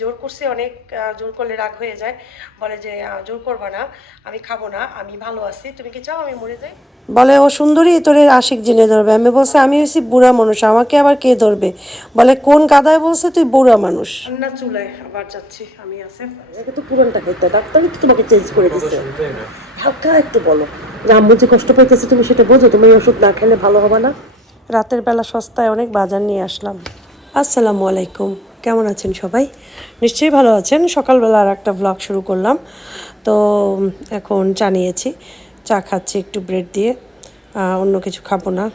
জোর করছে অনেক জোর করলে রাগ হয়ে যায়। বলে যে জোর করবা না আমি খাব না আমি ভালো আছি। তুমি কি চাও আমি মরে যাই? বলে ও সুন্দরী তোরে আশিক জেনে ধরবে। আমি বলছে আমি হচ্ছি বুড়া মানুষ আমাকে আবার কে ধরবে? বলে কোন কাদায়? বলছে তুই বুড়া মানুষ। না চুলায় আবার যাচ্ছি আমি আছে। এটা তো পুরনটা খেতে ডাক্তারই তো তোমাকে চেঞ্জ করে দিচ্ছে হালকা একটু বলো। যে আম্মু যে কষ্ট পাইতেছে তুমি সেটা বোঝো তুমি ওষুধ না খেলে ভালো হবে না? রাতের বেলা সস্তায় অনেক বাজার নিয়ে আসলাম। আসসালামু আলাইকুম। কেমন আছেন সবাই? নিশ্চয়ই ভালো আছেন। সকালবেলা আর একটা ব্লগ শুরু করলাম। তো এখন চা নিয়েছি। চা খাচ্ছি একটু ব্রেড দিয়ে। অন্য কিছু খাব না।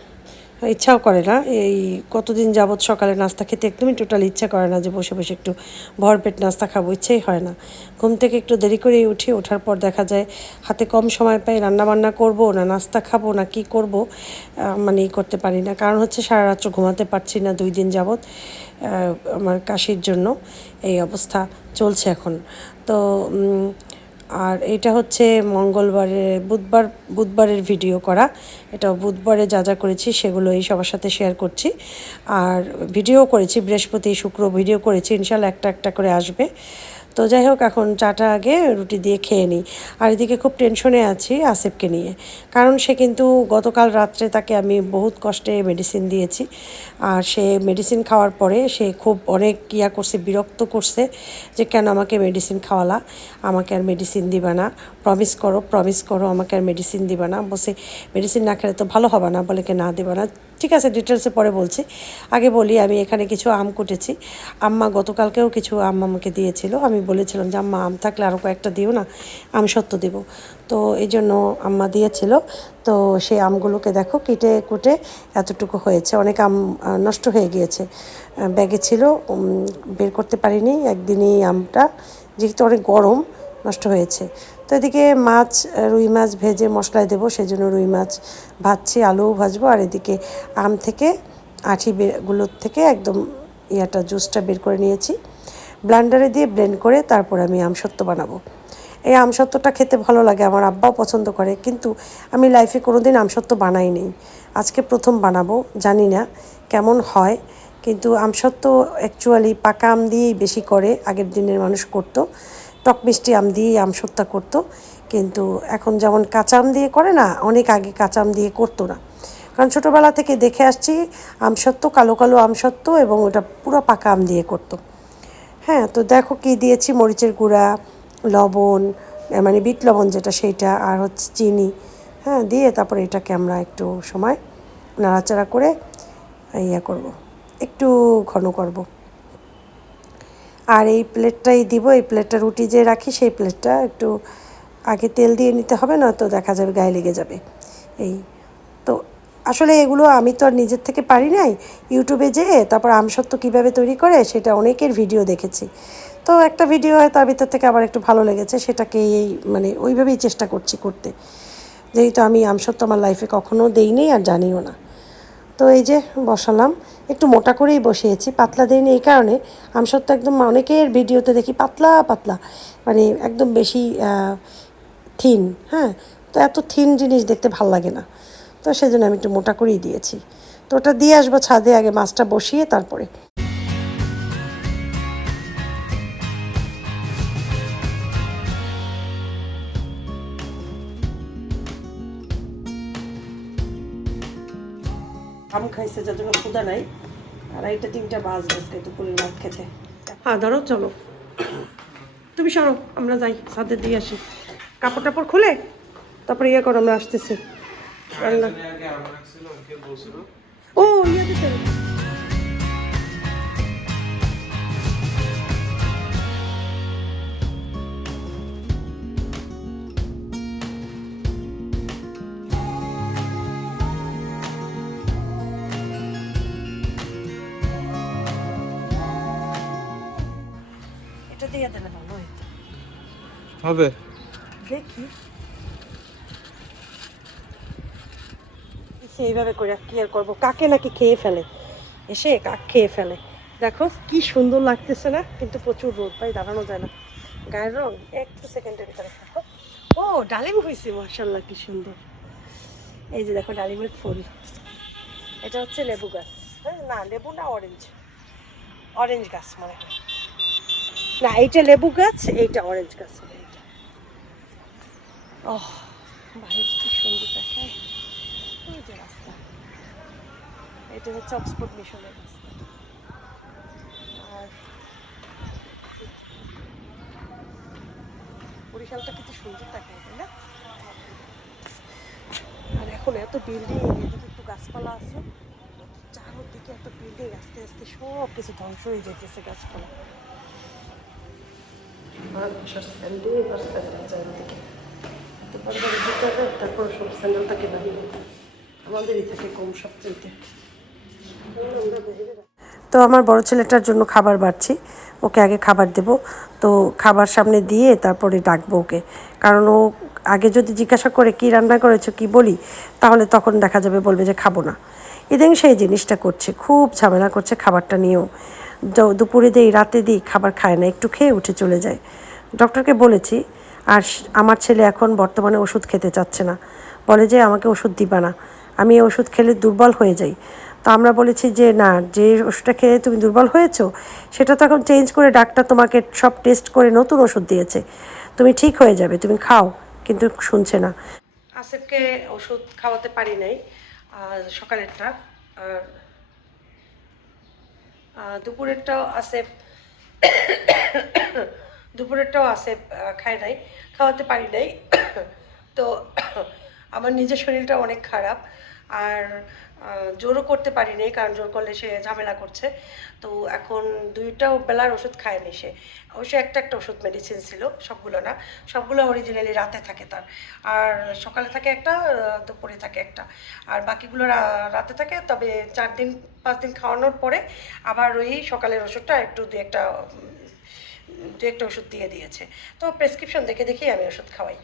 ইচ্ছাও করে না। এই কতদিন যাবৎ সকালে নাস্তা খেতে একদমই টোটাল ইচ্ছা করে না যে বসে বসে একটু ভরপেট নাস্তা খাব। ইচ্ছেই হয় না। ঘুম থেকে একটু দেরি করেই উঠি। ওঠার পর দেখা যায় হাতে কম সময় পাই রান্না বান্না করব না নাস্তা খাব না কি করব মানে করতে পারি না। কারণ হচ্ছে সারা রাত্র ঘুমাতে পারছি না দুই দিন যাবৎ। আমার কাশির জন্য এই অবস্থা চলছে এখন। তো আর এটা হচ্ছে মঙ্গলবারে, বুধবার, বুধবারের ভিডিও করা। এটা বুধবারে যা যা করেছি সেগুলোই সবার সাথে শেয়ার করছি। আর ভিডিও করেছি, বৃহস্পতি, শুক্র ভিডিও করেছি, ইনশাল্লাহ একটা একটা করে আসবে। তো যাই হোক, এখন চাটা আগে রুটি দিয়ে খেয়ে নিই। আর এদিকে খুব টেনশনে আছি আসিফকে নিয়ে। কারণ সে কিন্তু গতকাল রাত্রে তাকে আমি বহুত কষ্টে মেডিসিন দিয়েছি। আর সে মেডিসিন খাওয়ার পরে সে খুব অনেক ইয়া করছে, বিরক্ত করছে যে কেন আমাকে মেডিসিন খাওয়ালা? আমাকে আর মেডিসিন দিবা না। প্রমিস করো প্রমিস করো, আমাকে আর মেডিসিন দিবা না। বসে মেডিসিন না খেলে তো ভালো হবে না। বলে কে, না, দিবা না। ঠিক আছে ডিটেলসে পরে বলছি। আগে বলি, আমি এখানে কিছু আম কুটেছি। আম্মা গতকালকেও কিছু আম আমাকে দিয়েছিল। আমি বলেছিলাম যে, আম্মা, আম থাকলে আরও কয়েকটা দিও না, আমি সত্য দেব। তো এই জন্য আম্মা দিয়েছিল। তো সেই আমগুলোকে দেখো, কেটে কুটে এতটুকু হয়েছে। অনেক আম নষ্ট হয়ে গিয়েছে। ব্যাগে ছিল বের করতে পারিনি। একদিনই আমটা, যেহেতু অনেক গরম, নষ্ট হয়েছে। তো এদিকে মাছ রুই মাছ ভেজে মশলায় দেবো সেই জন্য রুই মাছ ভাজছি, আলুও ভাজবো, আর এদিকে আম থেকে, আঠি গুলোর থেকে একদম ইয়াটা জুসটা বের করে নিয়েছি। ব্লান্ডারে দিয়ে ব্লেন্ড করে তারপর আমি আমসত্ত্ব বানাবো। এই আমসত্ত্বটা খেতে ভালো লাগে, আমার আব্বাও পছন্দ করে, কিন্তু আমি লাইফে কোনো কোনোদিন আমসত্ত্ব বানাইনি আজকে প্রথম বানাবো, জানি না কেমন হয়, কিন্তু আমসত্ত্ব অ্যাকচুয়ালি পাকা আম দিয়েই বেশি করে, আগের দিনের মানুষ করতো। টক মিষ্টি আম দিয়েই আমসত্ত্বা করতো। কিন্তু এখন যেমন কাঁচা আম দিয়ে করে না, অনেক আগে কাঁচা আম দিয়ে করতো না। কারণ ছোটোবেলা থেকে দেখে আসছি আমসত্ত্ব কালো কালো আমসত্ত্ব এবং ওটা পুরো পাকা আম দিয়ে করতো। হ্যাঁ তো দেখো কি দিয়েছি, মরিচের গুঁড়া, লবণ মানে বিট লবণ যেটা সেইটা আর হচ্ছে চিনি। হ্যাঁ দিয়ে তারপরে এটাকে আমরা একটু সময় নাড়াচাড়া করে ইয়ে করব। একটু ঘন করব। আর এই প্লেটটাই দিব, এই প্লেটটা রুটি যে রাখি সেই প্লেটটা একটু আগে তেল দিয়ে নিতে হবে না তো দেখা যাবে গায়ে লেগে যাবে। এই তো আসলে এগুলো আমি তো আর নিজের থেকে পারি নাই, ইউটিউবে যেয়ে তারপর আমসত্ত্ব কীভাবে তৈরি করে সেটা অনেকের ভিডিও দেখেছি। তো একটা ভিডিও হয় তার ভিতর থেকে আবার একটু ভালো লেগেছে, সেটাকে এই মানে ওইভাবেই চেষ্টা করছি করতে। যেহেতু আমি আমসত্ত্ব আমার লাইফে কখনো দেইনি আর জানিও না। তো এই যে বসালাম একটু মোটা করেই বসিয়েছি, পাতলা দিইনি এই কারণে। আমসত্ত্ব একদম অনেকের ভিডিওতে দেখি পাতলা পাতলা মানে একদম বেশি থিন হ্যাঁ? তো এত থিন জিনিস দেখতে ভালো লাগে না। তো সেজন্য আমি একটু মোটা করেই দিয়েছি। তো ওটা দিয়ে আসব ছাদে, আগে মাছটা বসিয়ে তারপরে। যার জন্য ক্ষুদা নাই। আর এইটা তিনটা বাজ আজকে দুপুরের ভাত খেতে। হ্যাঁ ধরো চলো। তুমি সরো আমরা যাই সাথে দিয়ে আসি। কাপড় টাপড় খুলে? তারপরে ইয়ে করো আমরা আসতেছি। রান্না ও ইয়ে দিতে। হবে। দেখি। এইভাবে করে কি আর করব? কাকে নাকি খেয়ে ফেলে? এসে কাক খেয়ে ফেলে। দেখো, কি সুন্দর লাগতেছে না? কিন্তু প্রচুর রোদ, ভাই, দাঁড়ানো যায় না। গায়ের রং একটু সেকেন্ডের ভিতরে ও, ডালিম হয়েছে মার্শাল্লাহ কি সুন্দর। এই যে দেখো, ডালিমের ফুল। এটা হচ্ছে লেবু গাছ। হ্যাঁ না, লেবু না অরেঞ্জ অরেঞ্জ গাছ মনে। হয় না, এইটা লেবু গাছ, এইটা অরেঞ্জ গাছ। ও বাইরে কি সুন্দর দেখায়। ওই যে রাস্তা। এটা হচ্ছে অক্সফোর্ড মিশনের রাস্তা। আর বরিশালটা কিন্তু সুন্দর দেখায়, তাই না? আর এখন এত বিল্ডিং এদিকে একটু গাছপালা আছে। চারদিকে এত বিল্ডিং আস্তে আস্তে সব কিছু ধ্বংস হয়ে যেতেছে গাছপালা। আর জুতো তারপর সব আমাদেরই থাকে কম তো আমার বড় ছেলেটার জন্য খাবার বাড়ছি। ওকে আগে খাবার দেব। তো খাবার সামনে দিয়ে তারপরে ডাকবো ওকে। কারণ ও আগে যদি জিজ্ঞাসা করে, কি রান্না করেছ? কি বলি? তাহলে তখন দেখা যাবে বলবে যে, খাব না। ইদানিং সেই জিনিসটা করছে। খুব ঝামেলা করছে খাবারটা নিয়েও। দুপুরে দিই, রাতে দিই, খাবার খায় না। একটু খেয়ে উঠে চলে যায়। ডক্টরকে বলেছি আর আমার ছেলে এখন বর্তমানে ওষুধ খেতে চাচ্ছে না। বলে যে, আমাকে ওষুধ দিবা না। আমি এই ওষুধ খেলে দুর্বল হয়ে যাই। তো আমরা বলেছি যে, না, যে ওষুধটা খেয়ে তুমি দুর্বল হয়েছো, সেটা তো এখন চেঞ্জ করে ডাক্তার তোমাকে সব টেস্ট করে নতুন ওষুধ দিয়েছে। তুমি ঠিক হয়ে যাবে, তুমি খাও। কিন্তু শুনছে না। আসিফকে ওষুধ খাওয়াতে পারি নাই সকালেরটা আর দুপুরেরটাও আসিফ দুপুরেরটাও আহ, খায় নাই খাওয়াতে পারি নাই। তো আমার নিজের শরীরটা অনেক খারাপ আর জোরও করতে পারি নাই কারণ জোর করলে সে ঝামেলা করছে। তো এখন দুইটাও বেলার ওষুধ খায়নি সে। অবশ্যই একটা একটা ওষুধ মেডিসিন ছিল সবগুলো না সবগুলো অরিজিনালি রাতে থাকে তার। আর সকালে থাকে একটা দুপুরে থাকে একটা। আর বাকিগুলো রাতে থাকে তবে চার দিন পাঁচ দিন খাওয়ানোর পরে আবার ওই সকালের ওষুধটা একটু দু একটা দু একটা ওষুধ দিয়ে দিয়েছে। তো প্রেসক্রিপশন দেখে দেখেই আমি ওষুধ খাওয়াই।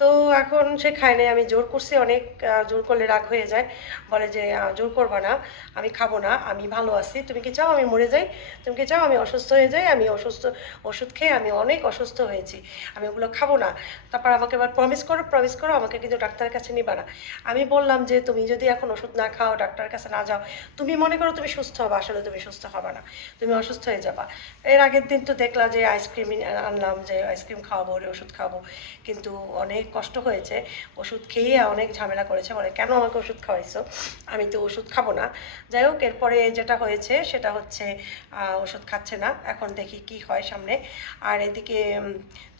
তো এখন সে খায় নাই। আমি জোর করছি, অনেক জোর করলে রাগ হয়ে যায়। বলে যে জোর করবা না, আমি খাব না, আমি ভালো আছি। তুমি কি চাও আমি মরে যাই? তুমি কি চাও আমি অসুস্থ হয়ে যাই? আমি অসুস্থ, ওষুধ খেয়ে আমি অনেক অসুস্থ হয়েছি। আমি ওগুলো খাব না। তারপর আমাকে এবার প্রমিস করো প্রমিস করো, আমাকে কিন্তু ডাক্তারের কাছে নিবা না। আমি বললাম যে, তুমি যদি এখন ওষুধ না খাও ডাক্তারের কাছে না যাও, তুমি মনে করো তুমি সুস্থ হবে, আসলে তুমি সুস্থ হবে না। তুমি অসুস্থ হয়ে যাবা। এর আগের দিন তো দেখলা যে আইসক্রিম আনলাম, যে আইসক্রিম খাওয়াবো ওষুধ খাওয়াবো। কিন্তু অনেক কষ্ট হয়েছে, ওষুধ খেয়ে অনেক ঝামেলা করেছে, বলে, কেন আমাকে ওষুধ খাওয়াইছো? আমি তো ওষুধ খাব না। যাই হোক, এরপরে যেটা হয়েছে, সেটা হচ্ছে ওষুধ খাচ্ছে না। এখন দেখি কি হয় সামনে। আর এদিকে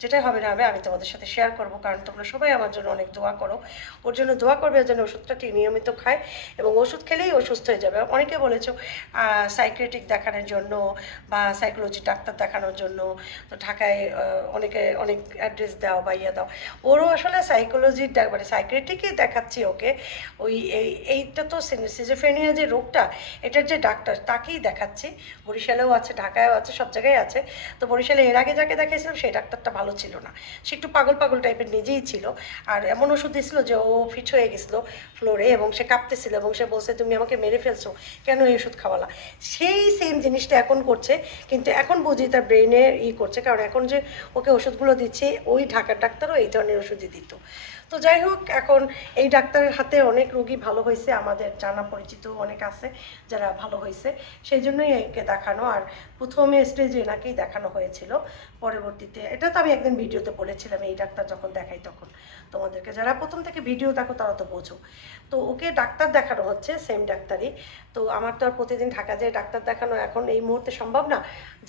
যেটাই হবে না হবে, আমি তোমাদের সাথে শেয়ার করব, কারণ তোমরা সবাই আমার জন্য অনেক দোয়া করো। ওর জন্য দোয়া করবে ওর জন্য ওষুধটা ঠিক নিয়মিত খায় এবং ওষুধ খেলেই অসুস্থ হয়ে যাবে। অনেকে বলেছ সাইক্রেটিক দেখানোর জন্য বা সাইকোলজি ডাক্তার দেখানোর জন্য, তো ঢাকায় অনেকে অনেক অ্যাড্রেস দাও বা ইয়ে দাও। ওরও আসলে সাইকোলজির মানে সাইক্রেটিকই দেখাচ্ছি ওকে, ওই এই, এইটা তো সিজোফ্রেনিয়া যে রোগটা, এটার যে ডাক্তার, তাকেই দেখাচ্ছি। বরিশালেও আছে, ঢাকায়ও আছে, সব জায়গায় আছে। তো বরিশালে এর আগে যাকে দেখাইছিলাম, সেই ডাক্তারটা ভালো ছিল না। সে একটু পাগল পাগল টাইপের নিজেই ছিল। আর এমন ওষুধ দিয়েছিল যে ও ফিট হয়ে গেছিল ফ্লোরে এবং সে কাঁপতেছিল এবং সে বলছে, তুমি আমাকে মেরে ফেলছো, কেন এই ওষুধ খাওয়ালা? সেই সেম জিনিসটা এখন করছে, কিন্তু এখন বুঝি তার ব্রেনে ই করছে। কারণ এখন যে ওকে ওষুধগুলো দিচ্ছে, ওই ঢাকার ডাক্তারও এই ধরনের ওষুধই দিত। তো যাই হোক, এখন এই ডাক্তারের হাতে অনেক রোগী ভালো হয়েছে, আমাদের জানা পরিচিত অনেক আছে যারা ভালো হয়েছে, সেই জন্যই একে দেখানো। আর প্রথমে স্টেজে এনাকেই দেখানো হয়েছিল, পরবর্তীতে, এটা তো আমি একদিন ভিডিওতে বলেছিলাম, এই ডাক্তার যখন দেখাই তখন। তোমাদেরকে যারা প্রথম থেকে ভিডিও দেখো, তারা তো বোঝো। তো ওকে ডাক্তার দেখানো হচ্ছে সেম ডাক্তারই। তো আমার তো আর প্রতিদিন ঢাকা যেয়ে ডাক্তার দেখানো এখন এই মুহূর্তে সম্ভব না,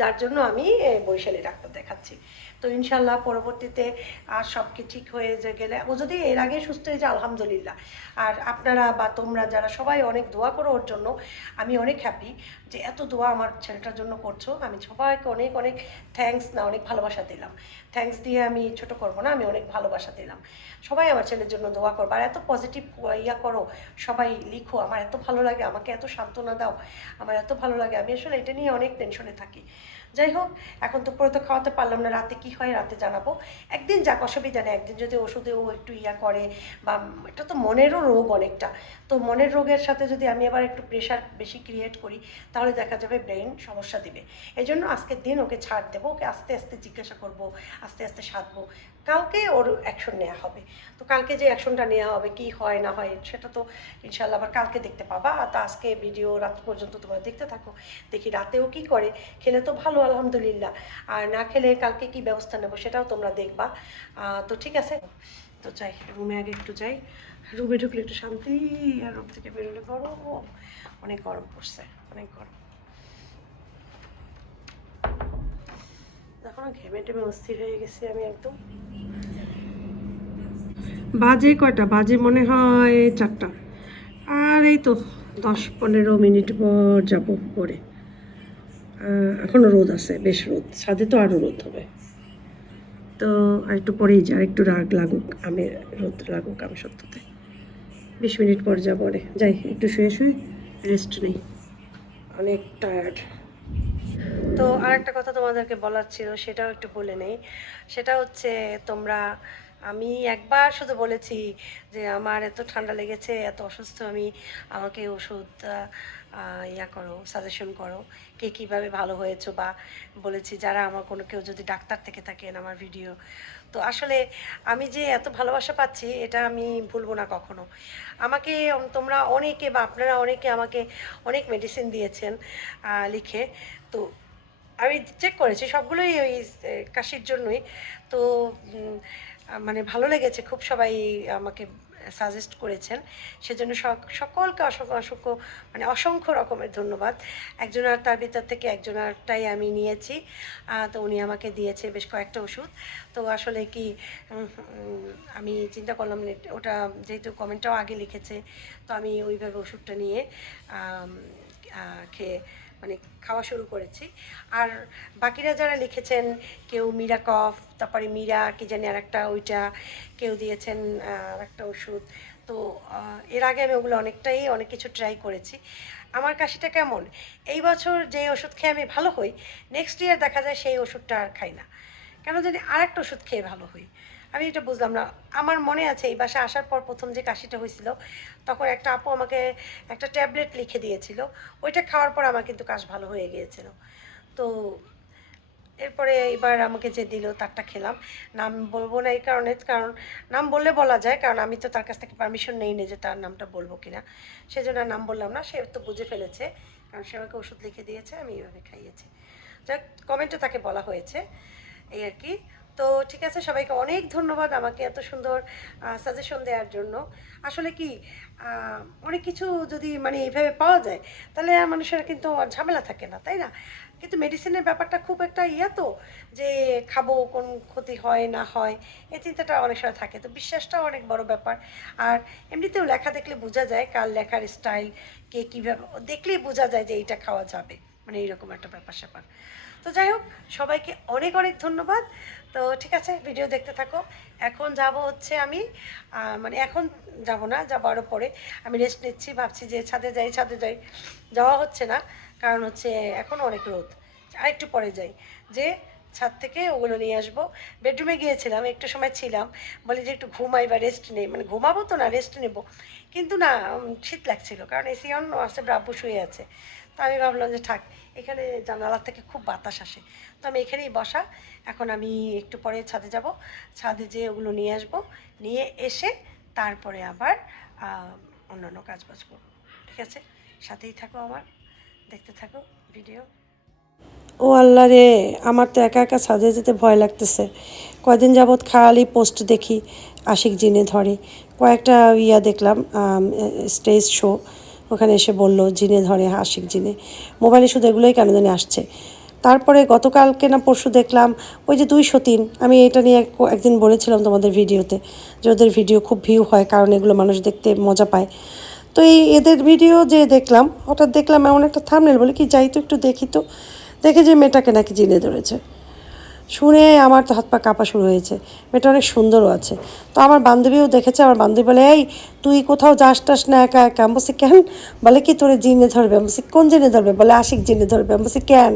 যার জন্য আমি বরিশালে ডাক্তার দেখাচ্ছি তো ইনশাল্লাহ পরবর্তীতে আর সব কি ঠিক হয়ে গেলে, ও যদি এর আগে সুস্থ হয়ে যায়, আলহামদুলিল্লাহ। আর আপনারা বা তোমরা যারা সবাই অনেক দোয়া করো ওর জন্য, আমি অনেক হ্যাপি যে এত দোয়া আমার ছেলেটার জন্য করছ। আমি সবাইকে অনেক অনেক থ্যাঙ্কস না, অনেক ভালোবাসা দিলাম। থ্যাঙ্কস দিয়ে আমি ছোট করব না, আমি অনেক ভালোবাসা দিলাম। সবাই আমার ছেলের জন্য দোয়া করব। আর এত পজিটিভ ইয়া করো, সবাই লিখো, আমার এত ভালো লাগে, আমাকে এত সান্ত্বনা দাও, আমার এত ভালো লাগে। আমি আসলে এটা নিয়ে অনেক টেনশনে থাকি। যাই হোক এখন তো পরে তো খাওয়াতে পারলাম না, রাতে কি হয় রাতে জানাব। একদিন যাক অসুবিধা নেই একদিন যদি ওষুধেও একটু ইয়া করে, বা এটা তো মনেরও রোগ অনেকটা। তো মনের রোগের সাথে যদি আমি আবার একটু প্রেশার বেশি ক্রিয়েট করি, তাহলে দেখা যাবে ব্রেন সমস্যা দিবে। এই জন্য আজকের দিন ওকে ছাড় দেবো, ওকে আস্তে আস্তে জিজ্ঞাসা করব, আস্তে আস্তে সাধবো। কালকে ওর অ্যাকশন নেওয়া হবে। তো কালকে যে অ্যাকশনটা নেওয়া হবে, কি হয়, না হয়, সেটা তো ইনশাল্লাহ আবার কালকে দেখতে পাবা। আর তা আজকে ভিডিও রাত পর্যন্ত তোমরা দেখতে থাকো, দেখি রাতেও কি করে। খেলে তো ভালো, আলহামদুলিল্লাহ। আর না খেলে কালকে কি ব্যবস্থা নেব সেটাও তোমরা দেখবা। তো ঠিক আছে। তো যাই, রুমে আগে একটু যাই। রুমে ঢুকলে একটু শান্তি, আর রুম থেকে বেরোলে গরম। অনেক গরম পড়ছে, অনেক গরম। অস্থির হয়ে গেছি আমি একদম। বাজে কয়টা? বাজে মনে হয় চারটা। আর এই তো দশ পনেরো মিনিট পর যাব পরে আহ, এখনও রোদ আছে বেশ রোদ। ছাদে তো আরও রোদ হবে। তো আর একটু পরেই যা একটু রাগ লাগুক আমি রোদ লাগুক আমি সত্যতে। বিশ মিনিট পর যা পরে যাই একটু শুয়ে শুয়ে রেস্ট নেই। অনেক টায়ার্ড তো আর একটা কথা তোমাদেরকে বলার ছিল, সেটাও একটু বলে নেই। সেটা হচ্ছে তোমরা, আমি একবার শুধু বলেছি যে আমার এত ঠান্ডা লেগেছে, এত অসুস্থ, আমি আমাকে ওষুধ ইয়া করো সাজেশন করো, কে কীভাবে ভালো হয়েছো বা বলেছি যারা আমার কোনো, কেউ যদি ডাক্তার থেকে থাকেন আমার ভিডিও তো আসলে আমি যে এত ভালোবাসা পাচ্ছি, এটা আমি ভুলবো না কখনো। আমাকে, তোমরা অনেকে বা আপনারা অনেকে আমাকে অনেক মেডিসিন দিয়েছেন লিখে। তো আমি চেক করেছি, সবগুলোই ওই কাশির জন্যই। তো মানে ভালো লেগেছে, খুব সবাই আমাকে সাজেস্ট করেছেন। সেজন্য সক- সকলকে অসংখ্য অসংখ্য মানে অসংখ্য রকমের ধন্যবাদ। একজনের তার ভিতর থেকে একজনেরটাই আমি নিয়েছি। তো উনি আমাকে দিয়েছে বেশ কয়েকটা ওষুধ। তো আসলে কি আমি চিন্তা করলাম ওটা যেহেতু কমেন্টটাও আগে লিখেছে, তো আমি ওইভাবে ওষুধটা নিয়ে খেয়ে মানে খাওয়া শুরু করেছি। আর বাকিরা যারা লিখেছেন, কেউ মীরা কফ, তারপরে মীরা, কি জানি আর একটা ওইটা, কেউ দিয়েছেন আর একটা ওষুধ। তো এর আগে আমি ওগুলো অনেকটাই, অনেক কিছু ট্রাই করেছি। আমার কাশিটা কেমন? এই বছর যে ওষুধ খেয়ে আমি ভালো হই নেক্সট ইয়ার দেখা যায় সেই ওষুধটা আর খাই না। কেন জানি আরেকটা ওষুধ খেয়ে ভালো হই। আমি এটা বুঝলাম না। আমার মনে আছে এই বাসায় আসার পর প্রথম যে কাশিটা হয়েছিল, তখন একটা আপু আমাকে একটা ট্যাবলেট লিখে দিয়েছিল। ওইটা খাওয়ার পর আমার কিন্তু কাশ ভালো হয়ে গিয়েছিল। তো এরপরে এবার আমাকে যে দিল, তারটা খেলাম। নাম বলব না এই কারণে, কারণ নাম বললে বলা যায়, কারণ আমি তো তার কাছ থেকে পারমিশন নেই নি যে তার নামটা বলব কিনা। সেজন্য নাম বললাম না, সে তো বুঝে ফেলেছে, কারণ সে আমাকে ওষুধ লিখে দিয়েছে, আমি এইভাবে খাইয়েছি। যাক কমেন্টে তাকে বলা হয়েছে, এই আর কি। তো ঠিক আছে, সবাইকে অনেক ধন্যবাদ আমাকে এত সুন্দর সাজেশন দেওয়ার জন্য। আসলে কি অনেক কিছু যদি মানে এইভাবে পাওয়া যায়, তাহলে মানুষের কিন্তু ঝামেলা থাকে না, তাই না? কিন্তু মেডিসিনের ব্যাপারটা খুব একটা ইয়া তো, যে খাব কোন ক্ষতি হয় না হয়, এই চিন্তাটা অনেক সময় থাকে। তো বিশ্বাসটাও অনেক বড় ব্যাপার। আর এমনিতেও লেখা দেখলে বোঝা যায় কার লেখার স্টাইল কে কীভাবে, দেখলেই বোঝা যায় যে এইটা খাওয়া যাবে। মানে এইরকম একটা ব্যাপার স্যাপার তো যাই হোক, সবাইকে অনেক অনেক ধন্যবাদ। তো ঠিক আছে ভিডিও দেখতে থাকো। এখন যাব হচ্ছে আমি মানে এখন যাব না, যাব আরও পরে। আমি রেস্ট নিচ্ছি, ভাবছি যে ছাদে যাই ছাদে যাই। যাওয়া হচ্ছে না, কারণ হচ্ছে এখন অনেক রোদ। আরেকটু পরে যাই। যে ছাদ থেকে ওগুলো নিয়ে আসব। বেডরুমে গিয়েছিলাম, একটু সময় ছিলাম। বলে যে একটু ঘুমাই বা রেস্ট নেই। মানে ঘুমাবো তো না রেস্ট নেব। কিন্তু না শীত লাগছিল, কারণ এসি অন আছে ব্রাব্বু শুয়ে আছে। তো আমি ভাবলাম যে থাক এখানে জানালার থেকে খুব বাতাস আসে। তো আমি এখানেই বসা। এখন আমি একটু পরে ছাদে যাব। ছাদে যেয়ে ওগুলো নিয়ে আসব। নিয়ে এসে তারপরে আবার অন্যান্য কাজ বাজ করব। ঠিক আছে? সাথেই থাকো আমার। দেখতে থাকো ভিডিও ও আল্লাহ রে, আমার তো একা একা ছাদে যেতে ভয় লাগতেছে। কয়দিন যাবৎ খালি পোস্ট দেখি, আশিক জিনে ধরে। কয়েকটা ইয়া দেখলাম স্টেজ শো। ওখানে এসে বলল, জিনে ধরে, আশিক জিনে। মোবাইলে শুধু এগুলোই কেন জানি আসছে। তারপরে গতকালকে না পরশু দেখলাম, ওই যে দুইশো তিন, আমি এটা নিয়ে একদিন বলেছিলাম তোমাদের ভিডিওতে যে ওদের ভিডিও খুব ভিউ হয়, কারণ এগুলো মানুষ দেখতে মজা পায়। তো এই এদের ভিডিও যে দেখলাম, হঠাৎ দেখলাম এমন একটা থামনেল বলে, কি যাই তো একটু দেখি তো। দেখে যে মেয়েটাকে নাকি জিনে ধরেছে। শুনে আমার তো হাত পা কাঁপা শুরু হয়েছে। মেয়েটা অনেক সুন্দরও আছে। তো আমার বান্ধবীও দেখেছে, আমার বান্ধবী বলে, এই তুই কোথাও যাস টাস না, একা একা। আমি বলছি, কেন? বলে, কি তোরে জিনে ধরবে? আমি বলছি, কোন জিনে ধরবে? বলে, আশিক জিনে ধরবে। আমি বলছি, কেন?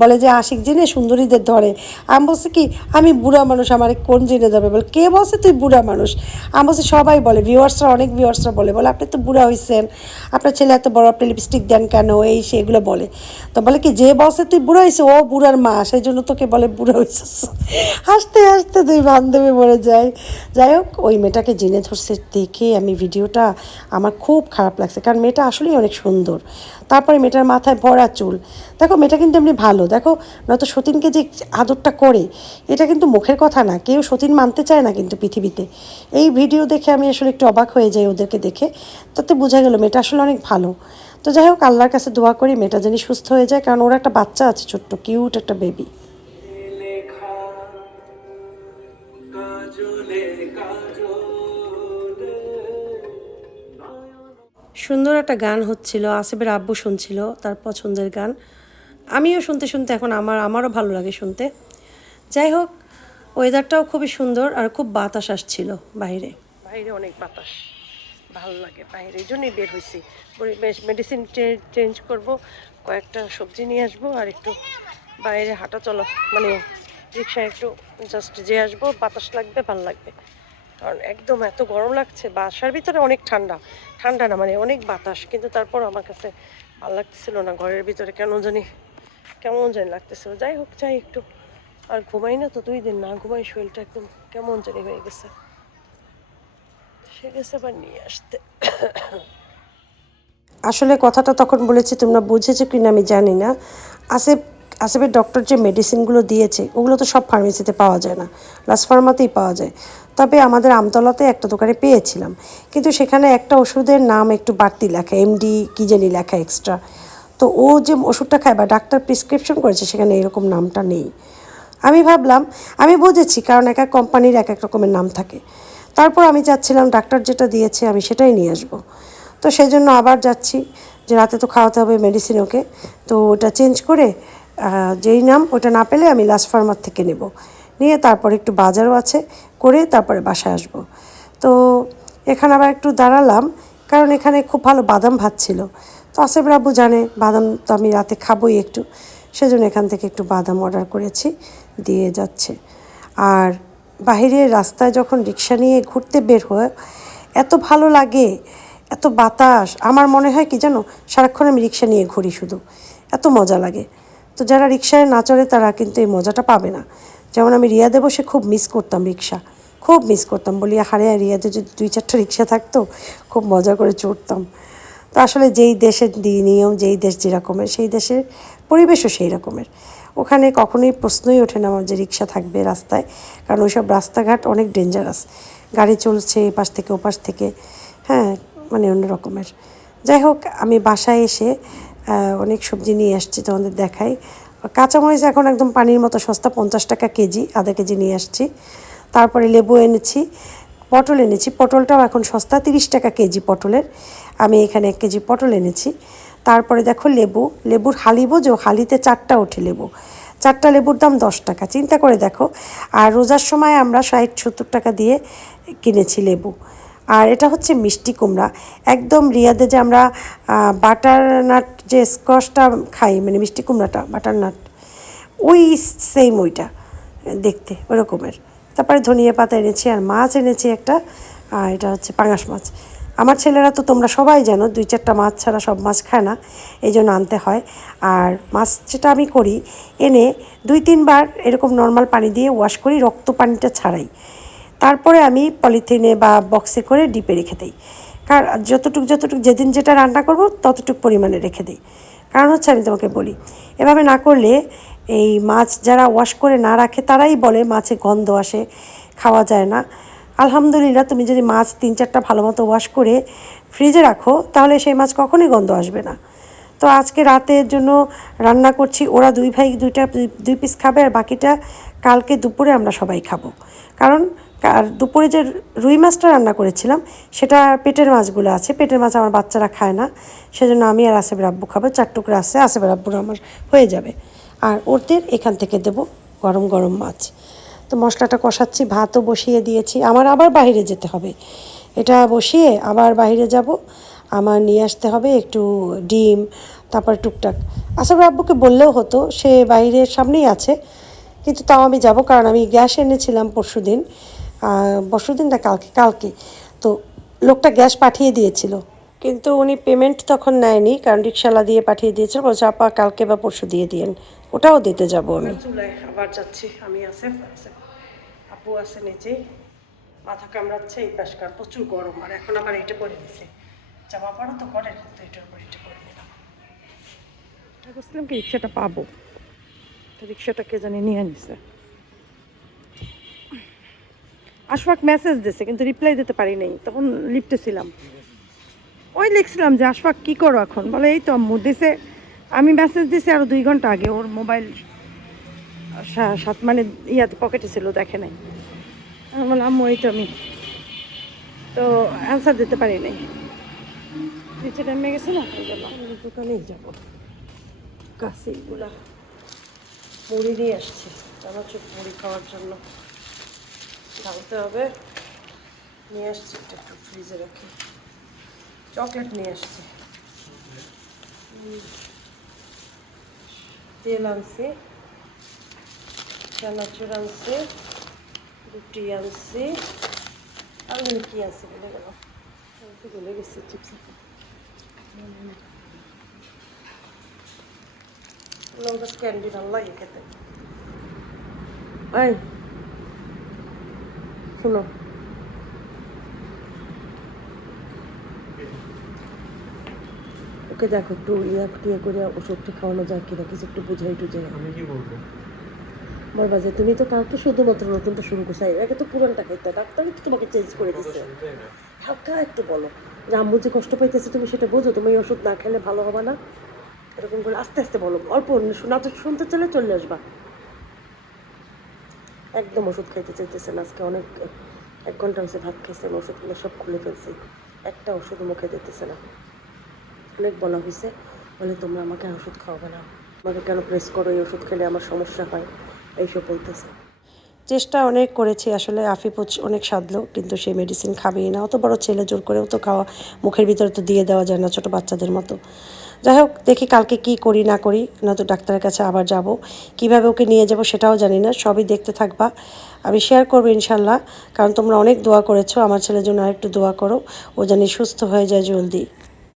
বলে, যে আশিক জিনে সুন্দরীদের ধরে। আমি বলছি, কি? আমি বুড়া মানুষ, আমার কোন জিনে ধরবে? বলে, কে বলছে তুই বুড়া মানুষ? আমি বলছি, সবাই বলে ভিউয়ার্সরা অনেক ভিউয়ার্সরা বলে। বলে, আপনি তো বুড়া হয়েছেন আপনার ছেলে এত বড়, আপনি লিপস্টিক দেন কেন? এই সেগুলো বলে। তো বলে, কি? যে বসে তুই বুড়া হয়েছে ও বুড়ার মা, সেই জন্য তোকে বলে বুড়া হয়েছিস হাসতে হাসতে দুই বান্ধবী মরে যায়। যাই হোক, ওই মেয়েটাকে জিনে ধরছে দেখে আমি ভিডিওটা আমার খুব খারাপ লাগছে, কারণ মেয়েটা আসলেই অনেক সুন্দর। তারপরে মেয়েটার মাথায় ভরা চুল। দেখো, মেয়েটা কিন্তু এমনি ভালো। দেখো, নয়তো সতীনকে যে আদরটা করে, এটা কিন্তু মুখের কথা না। কেউ সতীন মানতে চায় না কিন্তু পৃথিবীতে। এই ভিডিও দেখে আমি আসলে একটু অবাক হয়ে যাই ওদেরকে দেখে। তাতে বোঝা গেল মেয়েটা আসলে অনেক ভালো। তো যাই হোক, আল্লাহর কাছে দোয়া করি মেয়েটা যেন সুস্থ হয়ে যায়, কারণ ওর একটা বাচ্চা আছে ছোট্ট, কিউট একটা বেবি। সুন্দর একটা গান হচ্ছিল, আসিফের আব্বু শুনছিল তার পছন্দের গান। আমিও শুনতে শুনতে এখন আমার, আমারও ভালো লাগে শুনতে। যাই হোক ওয়েদারটাও খুবই সুন্দর আর খুব বাতাস আসছিল বাইরে। বাইরে অনেক বাতাস, ভালো লাগে বাইরে। এই জন্যই বের হয়েছি মেডিসিন চেঞ্জ করব, কয়েকটা সবজি নিয়ে আসব আর একটু বাইরে হাঁটা চলা মানে রিক্সায় একটু জাস্ট যে আসব, বাতাস লাগবে, ভালো লাগবে। কারণ একদম এত গরম লাগছে, বাসার ভিতরে অনেক ঠান্ডা। ঠান্ডা না মানে অনেক বাতাস, কিন্তু তারপর আমার কাছে ভালো লাগতেছিল না ঘরের ভিতরে, কেন জানি, কেমন জানি লাগতেছিল। যাই হোক, যাই একটু। আর ঘুমাই না তো দুই দিন, না ঘুমাই শরীরটা একদম কেমন জানি হয়ে গেছে। সে গেছে আবার নিয়ে আসতে। আসলে কথাটা তখন বলেছি, তোমরা বুঝেছ কিনা আমি জানি না। আসেফ আসেফের ডক্টর যে মেডিসিনগুলো দিয়েছে, ওগুলো তো সব ফার্মেসিতে পাওয়া যায় না। লাস্ট ফার্মাতেই পাওয়া যায়। তবে আমাদের আমতলাতে একটা দোকানে পেয়েছিলাম। কিন্তু সেখানে একটা ওষুধের নাম একটু বাড়তি লেখা এমডি কী জানি লেখা এক্সট্রা তো ও যে ওষুধটা খায় বা ডাক্তার প্রেসক্রিপশন করেছে, সেখানে এরকম নামটা নেই। আমি ভাবলাম, আমি বুঝেছি, কারণ এক এক কোম্পানির এক এক রকমের নাম থাকে। তারপর আমি যাচ্ছিলাম ডাক্তার যেটা দিয়েছে, আমি সেটাই নিয়ে আসব। তো সেই জন্য আবার যাচ্ছি, যে রাতে তো খাওয়াতে হবে মেডিসিন ওকে। তো ওটা চেঞ্জ করে যেই নাম, ওটা না পেলে আমি লাস্ট ফার্মার থেকে নেব। নিয়ে তারপর একটু বাজারও আছে, করে তারপরে বাসায় আসব। তো এখানে আবার একটু দাঁড়ালাম, কারণ এখানে খুব ভালো বাদাম ভাত ছিল। তো আসেফ রাব্বু জানে, বাদাম তো আমি রাতে খাবোই একটু। সেজন্য এখান থেকে একটু বাদাম অর্ডার করেছি, দিয়ে যাচ্ছে। আর বাইরের রাস্তায় যখন রিক্সা নিয়ে ঘুরতে বের হয়, এত ভালো লাগে, এত বাতাস। আমার মনে হয় কি জানো, সারাক্ষণ আমি রিক্সা নিয়ে ঘুরি শুধু। এত মজা লাগে। তো যারা রিক্সায় না চড়ে তারা কিন্তু এই মজাটা পাবে না। যেমন আমি রিয়াদে বসে খুব মিস করতাম রিক্সা খুব মিস করতাম। বলি হারে রিয়াদে যদি দুই চারটা রিক্সা থাকতো, খুব মজা করে চড়তাম। তো আসলে যেই দেশের নিয়ম, যেই দেশ যেরকমের, সেই দেশের পরিবেশও সেই রকমের। ওখানে কখনোই প্রশ্নই ওঠে না আমার যে রিক্সা থাকবে রাস্তায়, কারণ ওইসব রাস্তাঘাট অনেক ডেঞ্জারাস গাড়ি চলছে এপাশ থেকে ওপাশ থেকে। হ্যাঁ মানে অন্য রকমের। যাই হোক, আমি বাসায় এসে অনেক সবজি নিয়ে আসছি তোমাদের দেখাই। কাঁচামরিচ এখন একদম পানির মতো সস্তা, পঞ্চাশ টাকা কেজি, আধা কেজি নিয়ে আসছি। তারপরে লেবু এনেছি, পটল এনেছি। পটলটাও এখন সস্তা, তিরিশ টাকা কেজি পটলের। আমি এখানে এক কেজি পটল এনেছি। তারপরে দেখো লেবু, লেবুর হালিবো যে হালিতে চারটা ওঠে লেবু। চারটা লেবুর দাম দশ টাকা, চিন্তা করে দেখো। আর রোজার সময় আমরা ষাট, সত্তর টাকা দিয়ে কিনেছি লেবু। আর এটা হচ্ছে মিষ্টি কুমড়া। একদম রিয়াদে যে আমরা বাটার নাট যে স্কচটা খাই মানে মিষ্টি কুমড়াটা বাটার নাট ওই সেম ওইটা, দেখতে ওই রকমের তারপরে ধনিয়া পাতা এনেছি আর মাছ এনেছি একটা আর এটা হচ্ছে পাঙাশ মাছ। আমার ছেলেরা তো তোমরা সবাই জানো, দুই চারটা মাছ ছাড়া সব মাছ খায় না, এই জন্য আনতে হয়। আর মাছ যেটা আমি করি, এনে দুই তিনবার এরকম নর্মাল পানি দিয়ে ওয়াশ করি, রক্ত পানিটা ছাড়াই। তারপরে আমি পলিথিনে বা বক্সে করে ডিপে রেখে দিই। কার, যতটুক যতটুক যেদিন যেটা রান্না করব, ততটুক পরিমাণে রেখে দিই। কারণ হচ্ছে আমি তোমাকে বলি, এভাবে না করলে এই মাছ যারা ওয়াশ করে না রাখে, তারাই বলে মাছে গন্ধ আসে, খাওয়া যায় না। আলহামদুলিল্লাহ, তুমি যদি মাছ তিন চারটা ভালো মতো ওয়াশ করে ফ্রিজে রাখো, তাহলে সেই মাছ কখনোই গন্ধ আসবে না। তো আজকে রাতের জন্য রান্না করছি, ওরা দুই ভাই দুইটা দুই পিস খাবে, আর বাকিটা কালকে দুপুরে আমরা সবাই খাব। কারণ আর দুপুরে যে রুই মাছটা রান্না করেছিলাম, সেটা পেটের মাছগুলো আছে। পেটের মাছ আমার বাচ্চারা খায় না। সেজন্য আমি আর আসেফের আব্বু খাব। চার টুকরা আছে, আসেফের আব্বুর আমার হয়ে যাবে। আর ওদের এখান থেকে দেবো গরম গরম মাছ। তো মশলাটা কষাচ্ছি, ভাতও বসিয়ে দিয়েছি। আমার আবার বাইরে যেতে হবে। এটা বসিয়ে আবার বাইরে যাব। আমার নিয়ে আসতে হবে একটু ডিম, তারপর টুকটাক। আসলে আব্বুকে বললেও হতো, সে বাইরের সামনেই আছে। কিন্তু তাও আমি যাব, কারণ আমি গ্যাস এনেছিলাম পরশু দিন পরশু দিন না কালকে কালকে। তো লোকটা গ্যাস পাঠিয়ে দিয়েছিল। কিন্তু উনি পেমেন্ট তখন নেয়নি কারণ রিক্সালা দিয়ে পাঠিয়ে দিয়েছিল বলছে আপা কালকে বা পরশু দিয়ে দিয়েন। ওটাও দিতে যাব আমি। আবার যাচ্ছি। আমি আসেফ আপু আছে নিচে। মাথা কামড়াচ্ছে এই পাশকার প্রচুর গরম আর এখন আবার এটা করে দিছে জামা পড়া তো করে কিন্তু এটার উপর এটা করে দিলাম বুঝলাম কি রিক্সাটা পাবো। রিক্সাটা কে জানি নিয়ে নিছে আশফাক মেসেজ দিছে, কিন্তু রিপ্লাই দিতে পারি নাই। তখন লিফটে ছিলাম। ওই লিখছিলাম যে, আশফাক, কি করো এখন? বলে, এই তো আম্মু, দিছে, আমি মেসেজ দিছি আরও দুই ঘণ্টা আগে, ওর মোবাইল সাত মানে ইয়াতে পকেটে ছিল, দেখে নাই। আমি বললাম, আম্মু, এই তো আমি। তো অ্যান্সার দিতে পারি নাই। নিচে নেমে গেছে না ওই জন্য আমি দোকানেই যাব। কাশিগুলা মুড়ি নিয়ে আসছি। চানাচুর মুড়ি খাওয়ার জন্য। ঢালতে হবে নিয়ে আসছি এটা একটু ফ্রিজে রাখি চকলেট নিয়ে আসছি তেল আনছি চানাচুর আনছি রুটি আনছি আর কি আছে বলে গেল ভুলে গেছি চিপস লঙ্কা ক্যান্ডি ভালো লাগে খেতে শোনো। ওকে দেখো একটু ইয়া টিয়া করে ওষুধটা খাওয়ানো যায় কিনা কিছু একটু বুঝাই টুঝাই। আমি কি বলব? আমার বাজে তুমি তো কালকে শুধুমাত্র নতুনটা শুরু করছ এর তো পুরানটা খাইতে ডাক্তারই তো তোমাকে চেঞ্জ করে দিচ্ছে হালকা একটু বলো যে আম্মু যে কষ্ট পাইতেছে তুমি সেটা বোঝো তুমি ওষুধ না খেলে ভালো হবে না? এরকম করে আস্তে আস্তে বলো অল্প শোনা তো শুনতে চলে চলে আসবা। একদম ওষুধ খাইতে চাইতেছে না। আজকে অনেক, এক ঘণ্টা হয়েছে ভাত খাইছেন ওষুধগুলো সব খুলে ফেলছি। একটা ওষুধ মুখে দিতেছে না। অনেক বলা হয়েছে বলে তোমরা আমাকে ওষুধ খাওয়াবে না। আমাকে কেন প্রেস করো? এই ওষুধ খেলে আমার সমস্যা হয়। এইসব বলতেছে। চেষ্টা অনেক করেছি, আসলে আফিপ হচ্ছে অনেক সাধলো, কিন্তু সে মেডিসিন খাবেই না। অত বড় ছেলে, জোর করেও তো খাওয়া মুখের ভিতরে তো দিয়ে দেওয়া যায় না ছোটো বাচ্চাদের মতো। যাই হোক, দেখি কালকে কি করি, না করি। নয়তো ডাক্তারের কাছে আবার যাব। কীভাবে ওকে নিয়ে যাব সেটাও জানি না, সবই দেখতে থাকবা। আমি শেয়ার করব ইনশাল্লাহ, কারণ তোমরা অনেক দোয়া করেছ। আমার ছেলের জন্য আরেকটু দোয়া করো। ও জানি সুস্থ হয়ে যায় জলদি।